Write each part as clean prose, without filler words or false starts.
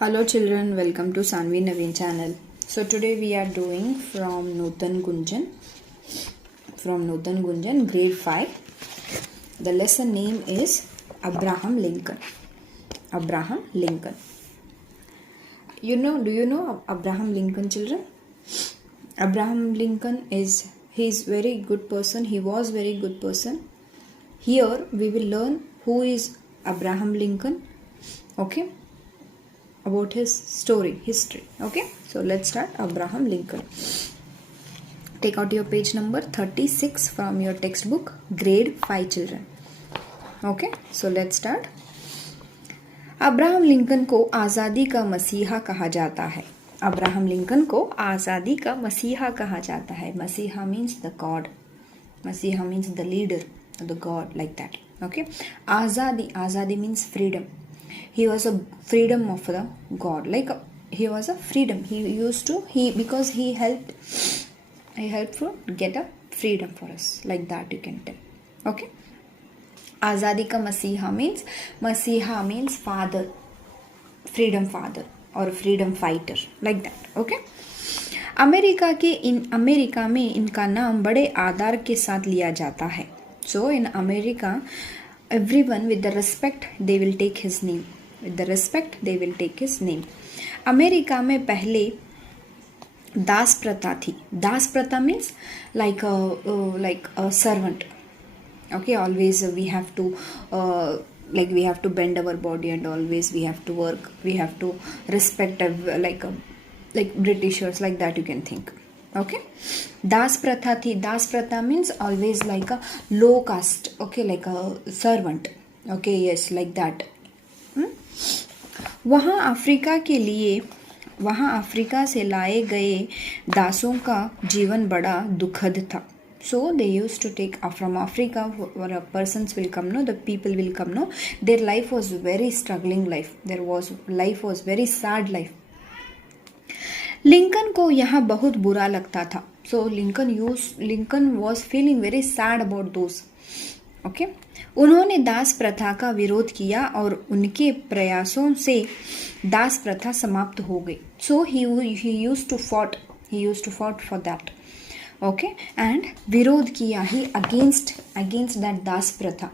Hello children, welcome to Sanvi Naveen channel. So today we are doing from Nutan Gunjan grade 5. The lesson name is Abraham Lincoln. Abraham Lincoln. Do you know Abraham Lincoln, children? Abraham Lincoln he's very good person. He was very good person. Here we will learn who is Abraham Lincoln. Okay? About his history. Okay, so let's start. Abraham Lincoln. Take out your page number 36 from your textbook, grade 5 children. Okay, so let's start. Abraham Lincoln को आज़ादी का मसीहा कहा जाता है. Abraham Lincoln को आज़ादी का मसीहा कहा जाता है. मसीहा means the God. मसीहा means the leader, the God, like that. Okay, आज़ादी means freedom. He was a freedom of the God, like he was a freedom. Because he helped to get a freedom for us, like that you can tell. Okay, आज़ादी का मसीहा means father, freedom father or freedom fighter, like that. Okay, America में इनका नाम बड़े आदर के साथ लिया जाता है. So in America, everyone with the respect they will take his name. America में पहले दास प्रथा थी. दास प्रथा means like a servant. Okay, always we have to bend our body and always we have to work. We have to respect like Britishers, like that you can think. Okay, दास प्रथा थी. दास प्रथा means always like a low caste. Okay, like a servant. Okay, yes, like that. वहाँ Africa से लाए गए दासों का जीवन बड़ा दुखद था. So they used to take from Africa, where a persons will come, no, the people will come, no, their life was very struggling life. Life was very sad life. Lincoln को यहाँ बहुत बुरा लगता था. So Lincoln was feeling very sad about those. Okay, उन्होंने दास प्रथा का विरोध किया और उनके प्रयासों से दास प्रथा समाप्त हो गई. So he used to fought for that. Okay, and विरोध किया ही against that दास प्रथा.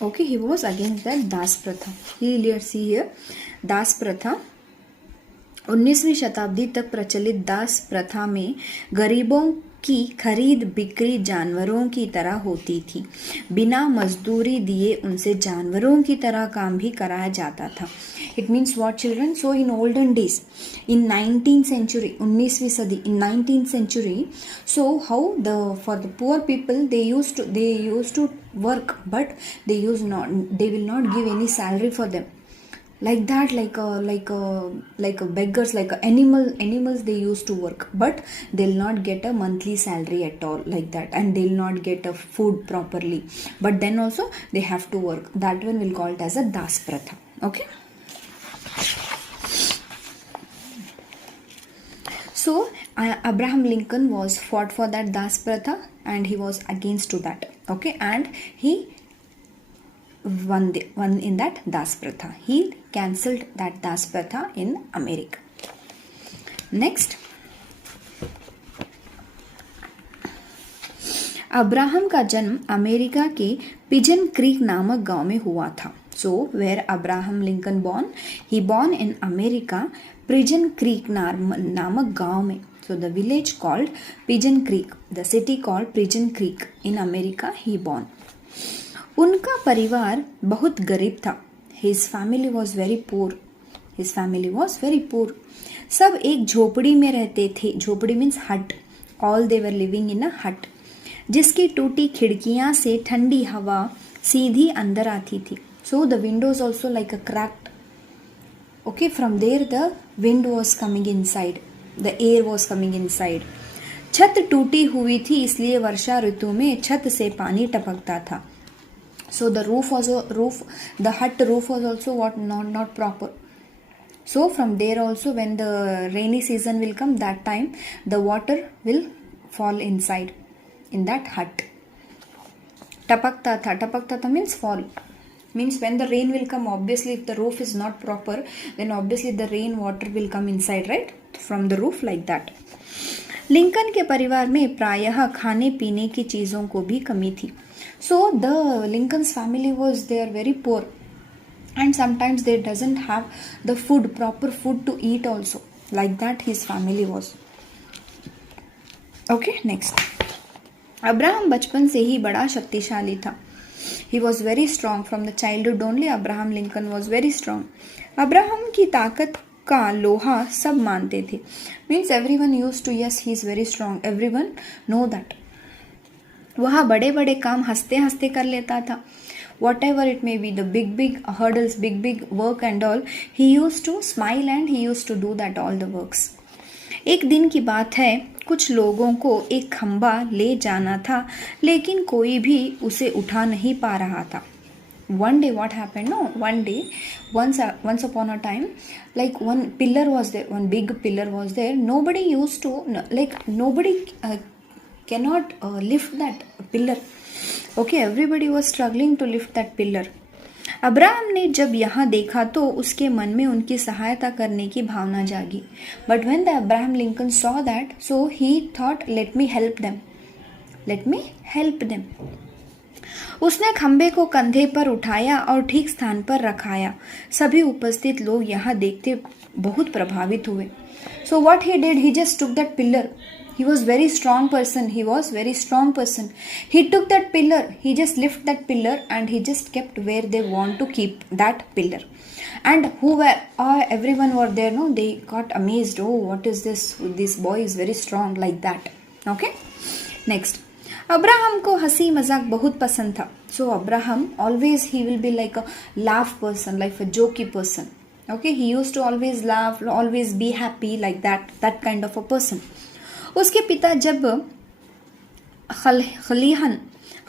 Okay, he was against that दास प्रथा. Let's see here. दास प्रथा 19वीं शताब्दी तक प्रचलित दास प्रथा में गरीबों की खरीद बिक्री जानवरों की तरह होती थी. बिना मजदूरी दिए उनसे जानवरों की तरह काम भी कराया जाता था. It means what, children? So in olden days, in 19th century, 19वीं सदी, in 19th century, so how for the poor people they used to work, but they will not give any salary for them. Like that, like a beggars, like a animals they used to work, but they'll not get a monthly salary at all, like that, and they'll not get a food properly, but then also they have to work. That one will call it as a das pratha. Okay, so Abraham Lincoln was fought for that das pratha and he was against to that. Okay, and he won in that das pratha. He cancelled that das pratha in America. Next, Abraham का जन्म America के pigeon creek नामक गांव में हुआ था. So where Abraham Lincoln born? He born in America, Pigeon Creek नामक गांव में. So the village called Pigeon Creek, the city called Pigeon Creek. In America he born. उनका परिवार बहुत गरीब था. His family was very poor. सब एक झोपड़ी में रहते थे. झोपड़ी means hut. All they were living in a hut. जिसकी टूटी खिड़कियां से ठंडी हवा सीधी अंदर आती थी. So the windows also like a cracked. Okay, from there the wind was coming inside. The air was coming inside. छत टूटी हुई थी, इसलिए वर्षा ऋतु में छत से पानी टपकता था. So the the hut roof was also not proper. So from there also, when the rainy season will come, that time the water will fall inside in that hut. टपकता था means fall, means when the rain will come, obviously if the roof is not proper, then obviously the rain water will come inside, right, from the roof, like that. Lincoln के परिवार में प्रायः खाने पीने की चीज़ों को भी कमी थी. So the Lincoln's family was, they are very poor and sometimes they doesn't have the food, proper food to eat also, like that his family was. Okay, next. Abraham बचपन से ही बड़ा शक्तिशाली था. He was very strong from the childhood only. Abraham Lincoln was very strong. Abraham की ताकत का लोहा सब मानते थे. Means everyone used to, yes, he is very strong. Everyone know that. वह बड़े बड़े काम हंसते हंसते कर लेता था. Whatever it may be, the big hurdles, big work and all, he used to smile and he used to do that all the works. एक दिन की बात है, कुछ लोगों को एक खंबा ले जाना था लेकिन कोई भी उसे उठा नहीं पा रहा था. One day what happened? No, one day, once upon a time, like one pillar was there, one big pillar was there. Nobody used to, like nobody cannot lift that pillar. Okay, everybody was struggling to lift that pillar. Abraham ने जब यहाँ देखा तो उसके मन में उनकी सहायता करने की भावना जागी. But when the Abraham Lincoln saw that, so he thought let me help them. उसने खंबे को कंधे पर उठाया और ठीक स्थान पर रखाया. सभी उपस्थित लोग यहाँ देखते बहुत प्रभावित हुए. So what he did, he just took that pillar. He was very strong person. He took that pillar. He just lifted that pillar and he just kept where they want to keep that pillar. And everyone were there, no? They got amazed. Oh, what is this? This boy is very strong, like that. Okay? Next. Abraham को हंसी मजाक बहुत पसंद था. So Abraham always, he will be like a laugh person, like a jokey person. Okay? He used to always laugh, always be happy, like that kind of a person. उसके पिता जब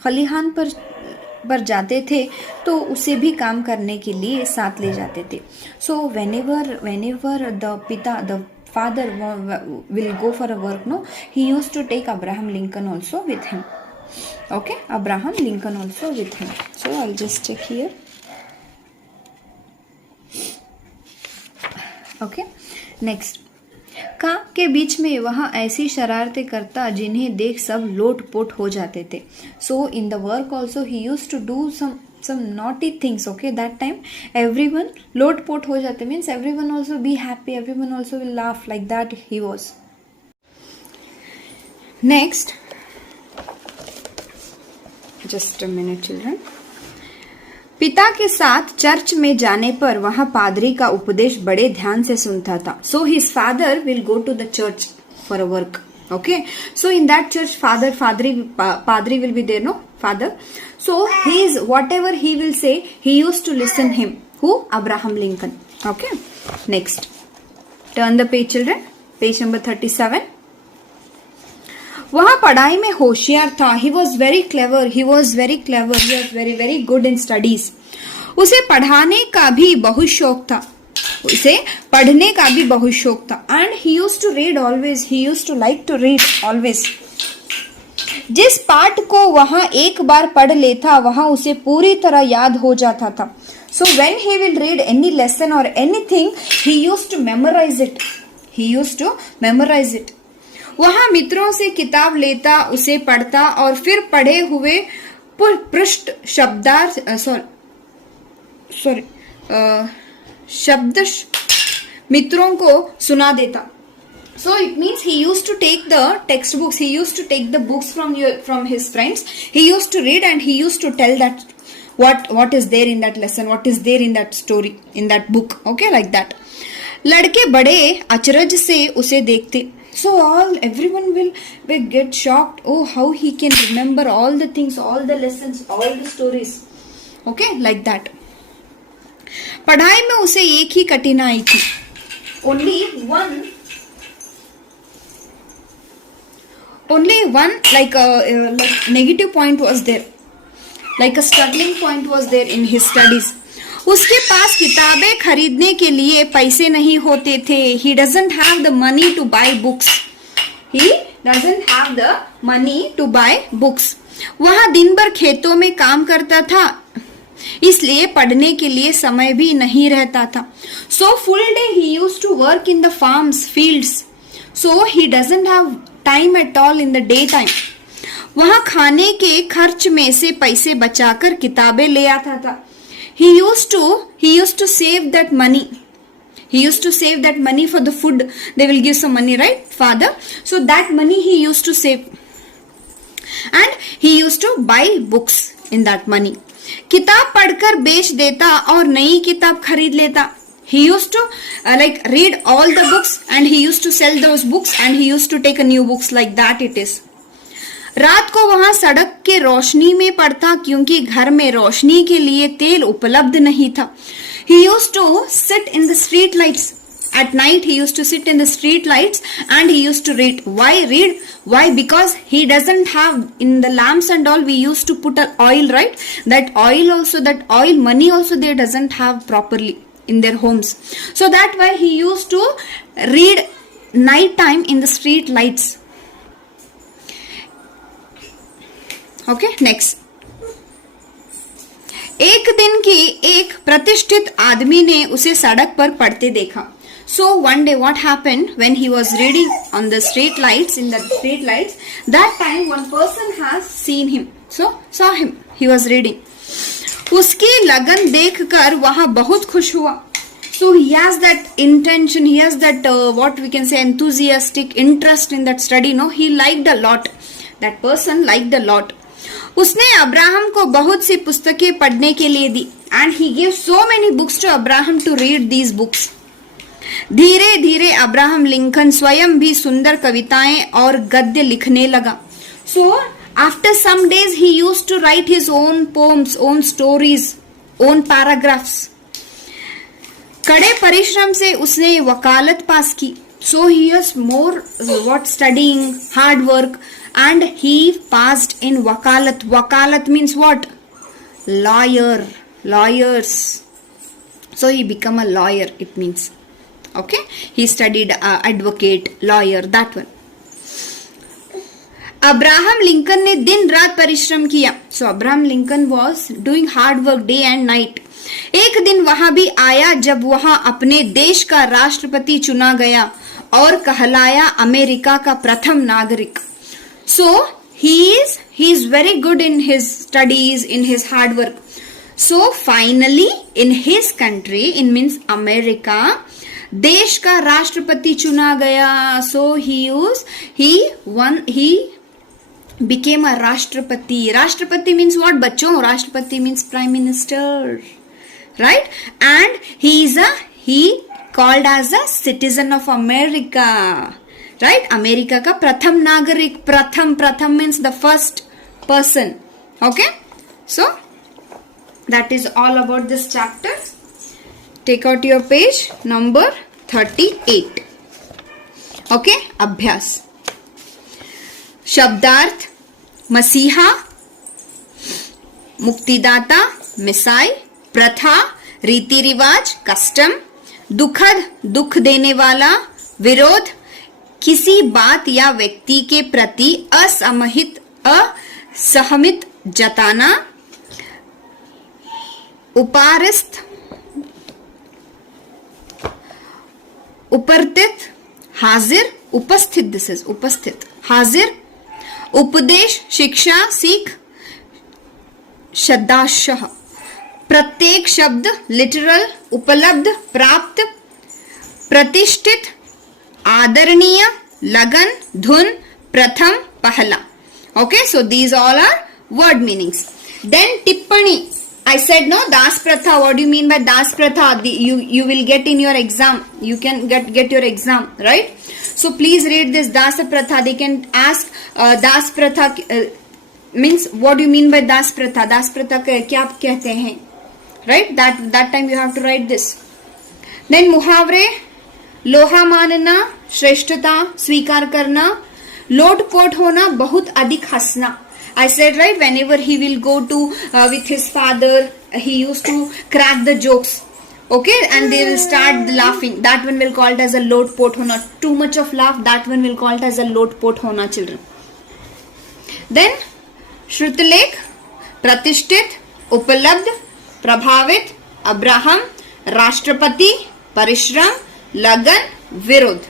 खलिहान पर जाते थे तो उसे भी काम करने के लिए साथ ले जाते थे. सो whenever the father will go for a work, no, he used to take Abraham Lincoln also with him. Okay, Abraham Lincoln also with him. So I'll just check here. Okay, next. काम के बीच में वह ऐसी शरारतें करता जिन्हें देख सब लोटपोट हो जाते थे. So in the work also he used to do some naughty things. Okay, that time everyone लोटपोट हो जाते, means everyone also be happy, everyone also will laugh, like that he was. Next, just a minute children. पिता के साथ church में जाने पर वह पादरी का उपदेश बड़े ध्यान से सुनता था. So his father will go to the church for a work. Okay, so in that church, padri will be there, no, father. So his whatever he will say, he used to listen him. Who? Abraham Lincoln. Okay, next, turn the page children, page number 37. वह पढ़ाई में होशियार था. He was very clever. He was very good in studies. उसे पढ़ने का भी बहुत शौक था. And he used to read always. He used to like to read always. जिस पाठ को वह एक बार पढ़ लेता वह उसे पूरी तरह याद हो जाता था. So when he will read any lesson or anything, he used to memorize it. वह मित्रों से किताब लेता, उसे पढ़ता और फिर पढ़े हुए पृष्ठ शब्द मित्रों को सुना देता. So it means he used to take the textbooks, he used to take the books from his friends, he used to read and he used to tell that what is there in that lesson, what is there in that story, in that book. Okay, like that. लड़के बड़े अचरज से उसे देखते. So everyone will get shocked. Oh, how he can remember all the things, all the lessons, all the stories. Okay, like that. पढ़ाई में उसे एक ही कठिनाई थी. Only one like negative point was there, like a struggling point was there in his studies. उसके पास किताबें खरीदने के लिए पैसे नहीं होते थे. He doesn't have the money to buy books. वह दिन भर खेतों में काम करता था, इसलिए पढ़ने के लिए समय भी नहीं रहता था. So full day he used to work in the farms, fields. So he doesn't have time at all in the daytime. वहाँ खाने के खर्च में से पैसे बचाकर किताबें ले आता था. He used to save that money. He used to save that money for the food. They will give some money, right, father? So that money he used to save. And he used to buy books in that money. किताब पढ़कर बेच देता और नई किताब खरीद लेता. He used to read all the books and he used to sell those books and he used to take a new books, like that it is. रात को वहां सड़क के रोशनी में पड़ता क्योंकि घर में रोशनी के लिए तेल उपलब्ध नहीं था. He used to sit in the street lights. At night he used to sit in the street lights and he used to read. Why read? Why? Because he doesn't have, in the lamps and all we used to put an oil, right? That oil money also they doesn't have properly in their homes. So that why he used to read night time in the street lights. Okay, next. एक दिन की एक प्रतिष्ठित आदमी ने उसे सड़क पर पढ़ते देखा. So one day what happened when he was reading on the street lights, that time one person has seen him. So saw him, he was reading. उसकी लगन देखकर वह बहुत खुश हुआ. So he has that intention, he has that what we can say enthusiastic interest in that study. No, he liked a lot. That person liked a lot. उसने Abraham को बहुत सी पुस्तकें पढ़ने के लिए दी. And he gave so many books to Abraham to read these books. धीरे धीरे Abraham Lincoln स्वयं भी सुंदर कविताएं और गद्य लिखने लगा. So after some days he used to write his own poems, own stories, own paragraphs. कड़े परिश्रम से उसने वकालत पास की. So he was more studying, hard work, and he passed in wakalat. Wakalat means what? Lawyers. So he became a lawyer, it means. Okay, he studied advocate, lawyer, that one. Abraham Lincoln ने दिन रात परिश्रम किया. So Abraham Lincoln was doing hard work day and night. एक दिन वहां भी आया जब वह अपने देश का राष्ट्रपति चुना गया और कहलाया अमेरिका का प्रथम नागरिक. So he is very good in his studies, in his hard work. So finally in his country, in means America, देश का राष्ट्रपति चुना गया. So he became a राष्ट्रपति. राष्ट्रपति means what बच्चों? राष्ट्रपति means prime minister, right? And he called as a citizen of America, right? America का प्रथम नागरिक. प्रथम means the first person. Okay, so that is all about this chapter. Take out your page number 38. Okay, अभ्यास. शब्दार्थ मसीहा, मुक्तिदाता मिसाई, प्रथा रीति रिवाज कस्टम, दुखद दुख देने वाला, विरोध किसी बात या व्यक्ति के प्रति असहमत जताना, उपारिस्त उपस्थित हाजिर, उपस्थित दिस इज उपस्थित हाजिर, उपदेश शिक्षा सीख, शब्दाशः प्रत्येक शब्द लिटरल, उपलब्ध प्राप्त, प्रतिष्ठित आदरणीय, लगन धुन, प्रथम पहला. Okay, so these all are word meanings. Then टिप्पणी. I said no, Das Pratha. What do you mean by Das Pratha? You will get in your exam. You can get your exam, right? So please read this Das Pratha. They can ask Das Pratha means what do you mean by Das Pratha? Das Pratha क्या आप कहते हैं? Right? That time you have to write this. Then मुहावरे, लोहा मानना, श्रेष्ठता स्वीकार करना, लोटपोट होना, बहुत अधिक हंसना. I said right, whenever he will go to with his father, he used to crack the jokes. Okay, and they will start laughing. That one will called as a lotpot hona. Too much of laugh, that one will called as a lotpot hona, children. Then श्रुतलेख, प्रतिष्ठित, उपलब्ध, प्रभावित, Abraham, राष्ट्रपति, परिश्रम, लगन, विरोध.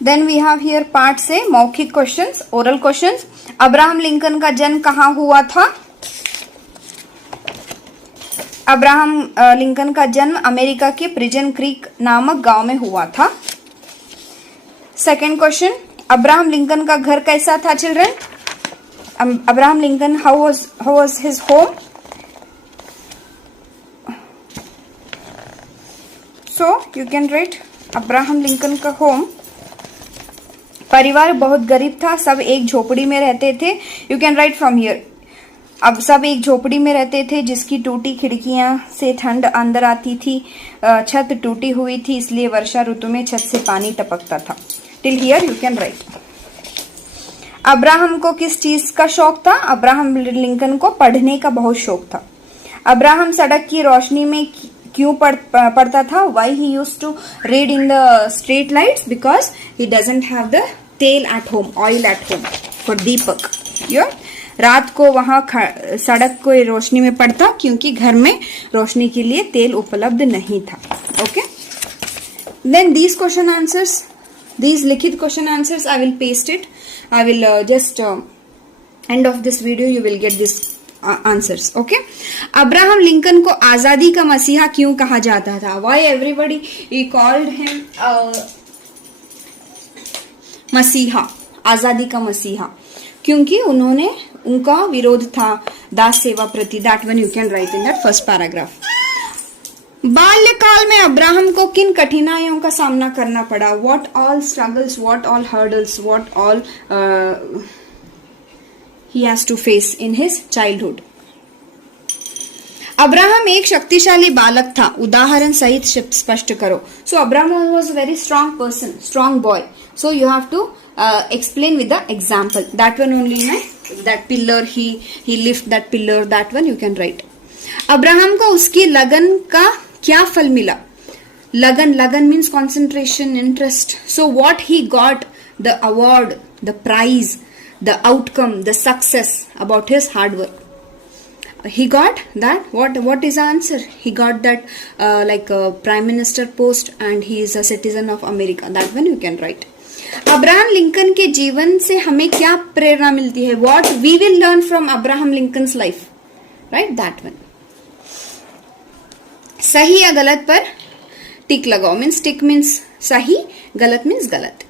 Then we have here part से मौखिक questions, oral questions. Abraham Lincoln का जन्म कहाँ हुआ था? अब्राहम लिंकन का जन्म अमेरिका के प्रिजन क्रीक नामक गांव में हुआ था. सेकेंड क्वेश्चन, अब्राहम लिंकन का घर कैसा था children? Abraham Lincoln how was his home? So you can right Abraham Lincoln का होम. परिवार बहुत गरीब था, सब एक झोपड़ी में रहते थे. You can right from here. अब सब एक झोपड़ी में रहते थे जिसकी टूटी खिड़कियां से ठंड अंदर आती थी. छत टूटी हुई थी इसलिए वर्षा ऋतु में छत से पानी टपकता था. Till here you can right. Abraham को किस चीज का शौक था? अब्राहम लिंकन को पढ़ने का बहुत शौक था. अब्राहम सड़क की रोशनी में क्यों पढ़ता था? Why he used to read in the street lights? Because he doesn't have the tel at home, oil at home for deepak. Your रात को वहां सड़क को रोशनी में पड़ता क्योंकि घर में रोशनी के लिए तेल उपलब्ध नहीं था. Okay, then these question answers, these लिखित question answers I will paste it. I will just end of this video you will get this answers. Okay. Abraham Lincoln को आजादी का मसीहा क्यों कहा जाता था? Why everybody called him मसीहा, आजादी का मसीहा? क्योंकि उनका विरोध था दास सेवा प्रति. That one you can write in that first paragraph. बाल्यकाल में अब्राहम को किन कठिनाइयों का सामना करना पड़ा? What all struggles, what all hurdles, what all he has to face in his childhood. Abraham एक शक्तिशाली बालक था, उदाहरण सहित स्पष्ट करो. So Abraham was a very strong person, strong boy. So you have to explain with the example. That one only, na? That pillar, he lift that pillar. That one you can write. Abraham को उसकी लगन का क्या फल मिला? लगन means concentration, interest. So what he got, the award, the prize, the outcome, the success about his hard work. He got that. What is the answer? He got that like a prime minister post and he is a citizen of America. That one you can write. Abraham Lincoln के जीवन से हमें क्या प्रेरणा मिलती है? What we will learn from Abraham Lincoln's life. Right, that one. सही या गलत पर टिक लगाओ. मीन्स टिक मीन्स सही, गलत मीन्स गलत.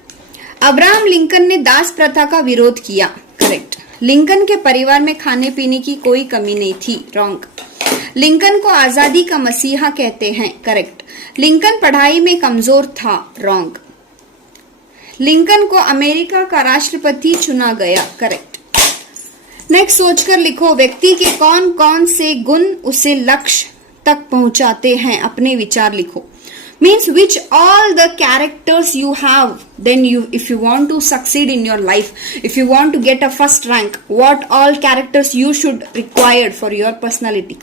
अब्राहम लिंकन ने दास प्रथा का विरोध किया. करेक्ट. लिंकन के परिवार में खाने पीने की कोई कमी नहीं थी. रॉन्ग. लिंकन को आजादी का मसीहा कहते हैं. करेक्ट. लिंकन पढ़ाई में कमजोर था. रॉन्ग. लिंकन को अमेरिका का राष्ट्रपति चुना गया. करेक्ट. नेक्स्ट सोचकर लिखो, व्यक्ति के कौन कौन से गुण उसे लक्ष्य तक पहुंचाते हैं? अपने विचार लिखो. Means which all the characters you have, then if you want to succeed in your life, if you want to get a first rank, what all characters you should require for your personality?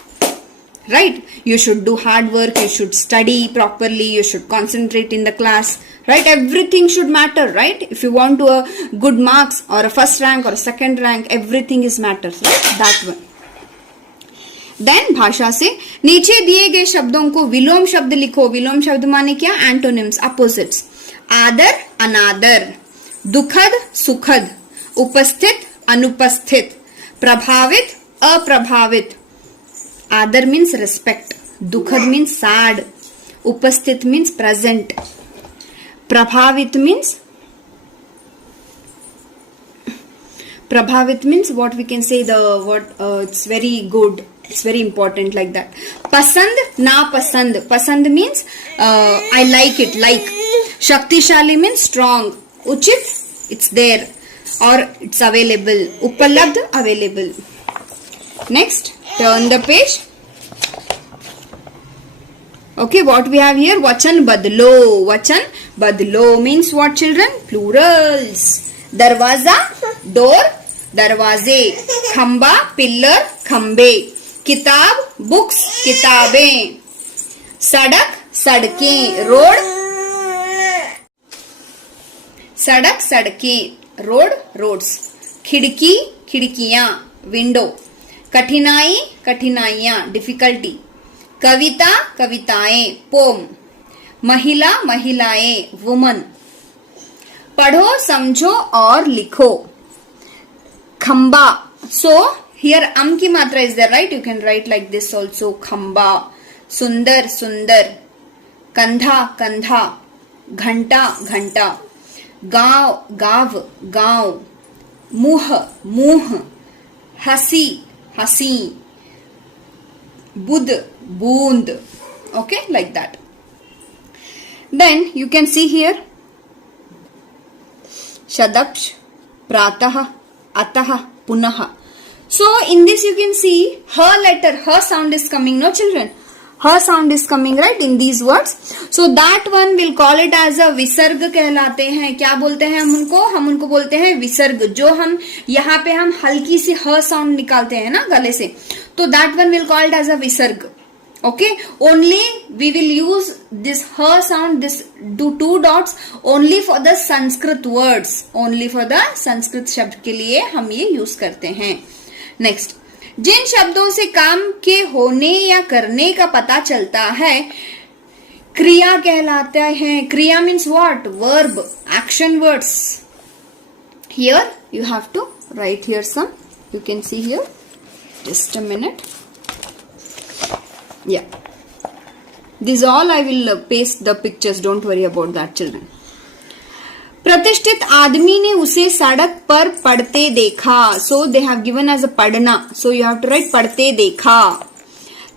Right? You should do hard work, you should study properly, you should concentrate in the class, right? Everything should matter, right? If you want to a good marks or a first rank or a second rank, everything is matters, right? That one. Then भाषा से नीचे दिए गए शब्दों को विलोम शब्द लिखो. विलोम शब्द माने क्या? Antonyms, opposites. आदर, अनादर. दुखद, सुखद. उपस्थित, अनुपस्थित. प्रभावित, अप्रभावित. आदर मीन्स रिस्पेक्ट. दुखद मीन्स सैड. उपस्थित मीन्स प्रेजेंट. प्रभावित means what we can say, the what it's very good, it's very important, like that. Pasand, napasand. Pasand means I like it, like. Shaktishali means strong. Uchit, it's there or it's available. Upalabdh, available. Next, turn the page. Okay, what we have here? Vachan badlo. Vachan badlo means what, children? Plurals. दरवाजा, door, दरवाजे. खंबा, pillar, खंबे. किताब, books, किताबें. सड़क, सड़कें. Road, सड़क, सड़कें. Road, roads. खिड़की, खिड़कियां, विंडो. कठिनाई, कठिनाइयां, डिफिकल्टी. कविता, कविताएं, पोम. महिला, महिलाएं, वुमन. पढ़ो, समझो और लिखो. खंबा. सो हियर की मात्रा is there, right? You can write like this also. खंबा. सुंदर, सुंदर. कंधा, कंधा. घंटा, घंटा. गांव, गाव, गांव. मुंह, मुंह. हंसी, हंसी. बुद, बूंद. Okay, like that. Then you can see here Shadapsh, Pratah, Atah, Punah. So in this you can see her letter, her sound is coming, no children? Her sound is coming, right, in these words. So that one will call it as a विसर्ग कहलाते हैं. क्या बोलते हैं हम उनको बोलते हैं विसर्ग. जो हम यहाँ पे हम हल्की सी ह साउंड निकालते हैं ना गले से, तो that one will call it as a विसर्ग. Okay, only we will use this her sound, this do 2 dots only for the Sanskrit words, only for the Sanskrit शब्द के लिए हम ये यूज करते हैं. नेक्स्ट, जिन शब्दों से काम के होने या करने का पता चलता है क्रिया कहलाता है. क्रिया means what? Verb, action words. Here you have to write here some. You can see here. Just a minute. Yeah, this all I will paste the pictures. Don't worry about that, children. प्रतिष्ठित आदमी ने उसे सड़क पर पढ़ते देखा. So they have given as a पढ़ना. So you have to write पढ़ते देखा.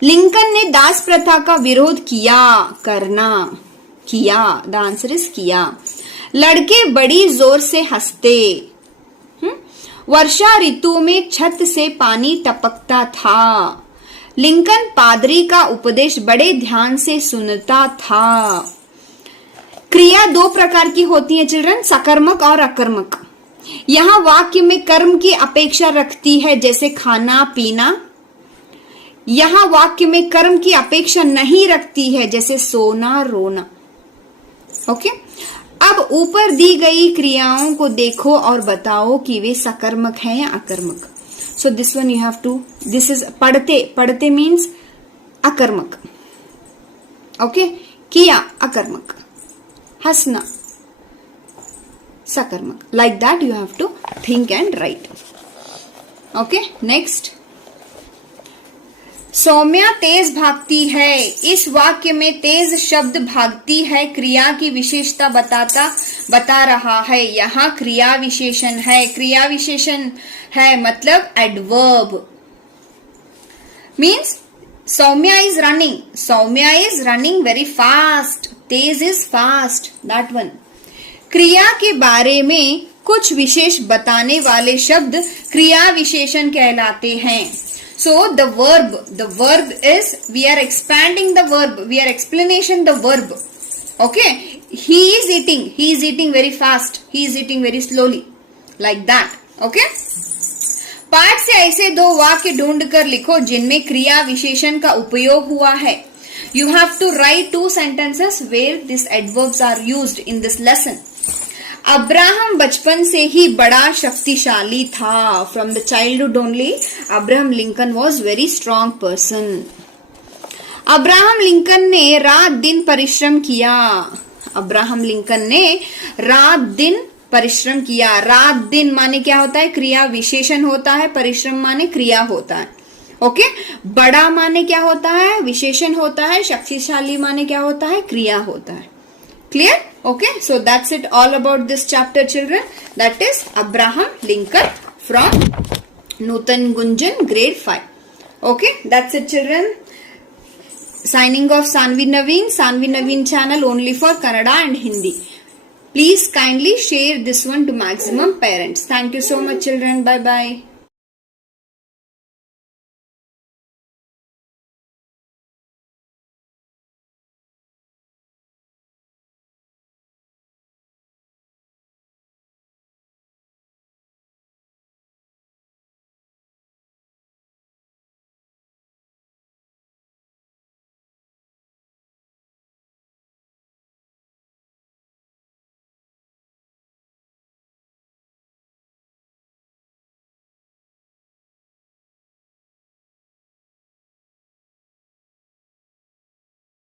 लिंकन ने दास प्रथा का विरोध किया. करना, किया. The answer is किया. लड़के बड़ी जोर से हंसते. वर्षा ऋतु में छत से पानी टपकता था. लिंकन पादरी का उपदेश बड़े ध्यान से सुनता था. क्रिया 2 प्रकार की होती है चिल्ड्रन, सकर्मक और अकर्मक. यहाँ वाक्य में कर्म की अपेक्षा रखती है, जैसे खाना पीना. यहाँ वाक्य में कर्म की अपेक्षा नहीं रखती है, जैसे सोना रोना. ओके, अब ऊपर दी गई क्रियाओं को देखो और बताओ कि वे सकर्मक हैं या अकर्मक. So this one you have to, this is पढ़ते. पढ़ते means अकर्मक. Okay, किया अकर्मक. हंसना सकर्मक. Like that you have to think and write. Okay, next. Saumya तेज भागती है. इस वाक्य में तेज शब्द भागती है क्रिया की विशेषता बता रहा है. यहाँ क्रिया विशेषण है. क्रिया विशेषण है मतलब adverb. Means Saumya is running. Saumya is running very fast. तेज इज फास्ट. That one. क्रिया के बारे में कुछ विशेष बताने वाले शब्द क्रिया विशेषण कहलाते हैं. So the verb is, we are expanding the verb, we are explanation the verb. Okay, he is eating very fast, he is eating very slowly, like that. Okay, पाठ से ऐसे 2 वाक्य ढूंढ कर लिखो जिनमें क्रिया विशेषण का उपयोग हुआ है. You have to write 2 sentences where these adverbs are used in this lesson. Abraham बचपन से ही बड़ा शक्तिशाली था. From the childhood only Abraham Lincoln was very strong person. Abraham Lincoln ने रात दिन परिश्रम किया. अब्राहम लिंकन ने रात दिन परिश्रम किया. रात दिन माने क्या होता है? क्रिया विशेषण होता है. परिश्रम माने क्रिया होता है. ओके, बड़ा माने क्या होता है? विशेषण होता है. शक्तिशाली माने क्या होता है? क्रिया होता है. Clear? Okay, so that's it all about this chapter, children. That is Abraham Lincoln from Nutan Gunjan, grade 5. Okay, that's it, children. Signing off, Sanvi Naveen channel only for Kannada and Hindi. Please kindly share this one to maximum parents. Thank you so much, children. Bye bye.